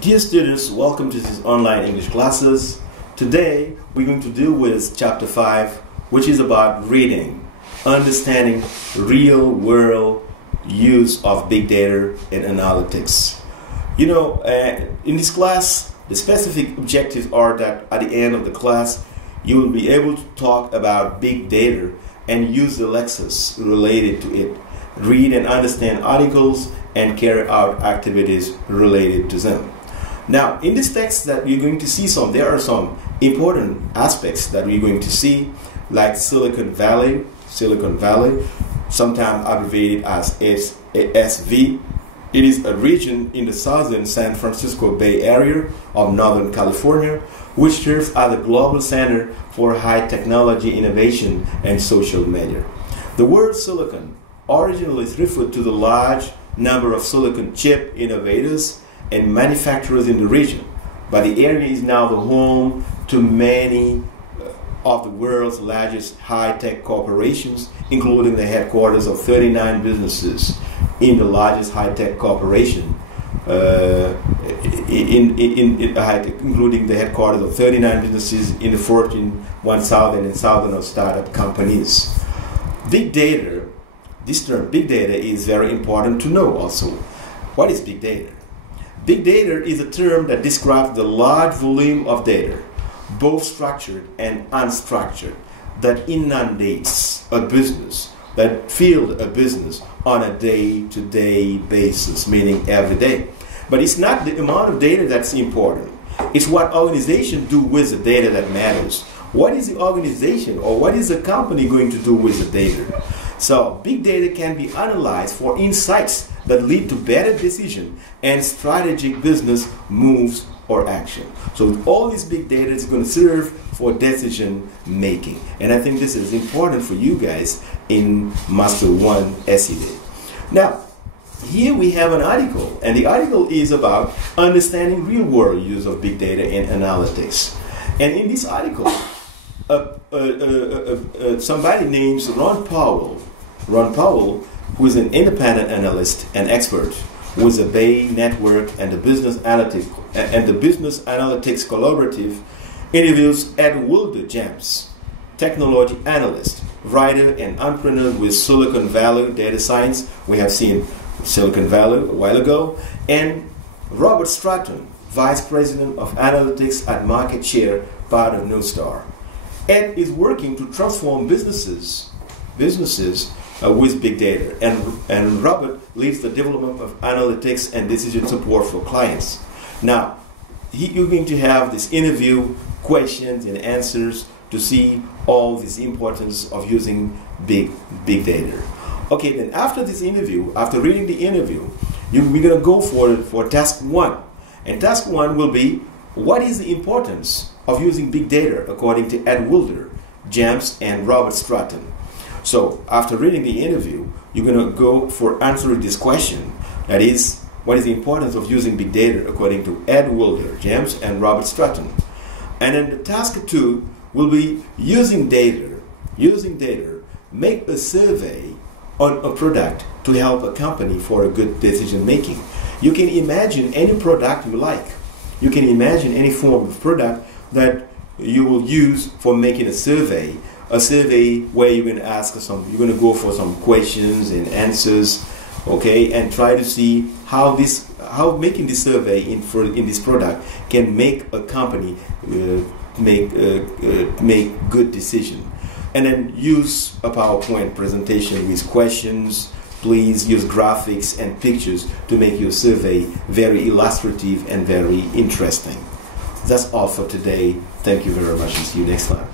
Dear students, welcome to these online English classes. Today we're going to deal with Chapter 5, which is about reading, understanding real-world use of big data and analytics. You know, in this class, the specific objectives are that at the end of the class, you will be able to talk about big data and use the lexis related to it, read and understand articles, and carry out activities related to them. Now, in this text that we're going to see there are some important aspects that we're going to see, like Silicon Valley, sometimes abbreviated as SV. It is a region in the southern San Francisco Bay Area of Northern California, which serves as a global center for high technology innovation and social media. The word silicon originally referred to the large number of silicon chip innovators and manufacturers in the region, but the area is now the home to many of the world's largest high-tech corporations, including the headquarters of 39 businesses in the largest high-tech corporation, including the headquarters of 39 businesses in the Fortune 1000 and thousands of startup companies. Big data, this term big data is very important to know also. What is big data? Big data is a term that describes the large volume of data, both structured and unstructured, that inundates a business, that fills a business on a day-to-day basis, meaning every day. But it's not the amount of data that's important. It's what organizations do with the data that matters. What is the organization or what is the company going to do with the data? So big data can be analyzed for insights that lead to better decision and strategic business moves or action. So all this big data is going to serve for decision making. And I think this is important for you guys in Master 1 SID. Now, here we have an article, and the article is about understanding real-world use of big data and analytics. And in this article, somebody named Ron Powell, who is an independent analyst and expert with the Bay Network and the Business Analytics Collaborative, interviews Ed Wilder James, technology analyst, writer, and entrepreneur with Silicon Valley data science. We have seen Silicon Valley a while ago, and Robert Stratton, vice president of analytics at Market Share, part of Neustar. Ed is working to transform businesses with big data, and Robert leads the development of analytics and decision support for clients. Now, you're going to have this interview, questions and answers to see all this importance of using big data. Okay, then after this interview, after reading the interview, we're going to go for task 1. And task 1 will be, what is the importance of using big data according to Ed Wilder, James, and Robert Stratton? So after reading the interview, you're going to go for answering this question. That is, what is the importance of using big data according to Ed Wilder, James, and Robert Stratton? And then the task 2 will be using data, make a survey on a product to help a company for a good decision making. You can imagine any product you like. You can imagine any form of product that you will use for making a survey where you're going to go for some questions and answers, okay, and try to see how making this survey in this product can make a company make good decision. And then use a PowerPoint presentation with questions. Please use graphics and pictures to make your survey very illustrative and very interesting. That's all for today. Thank you very much, and see you next time.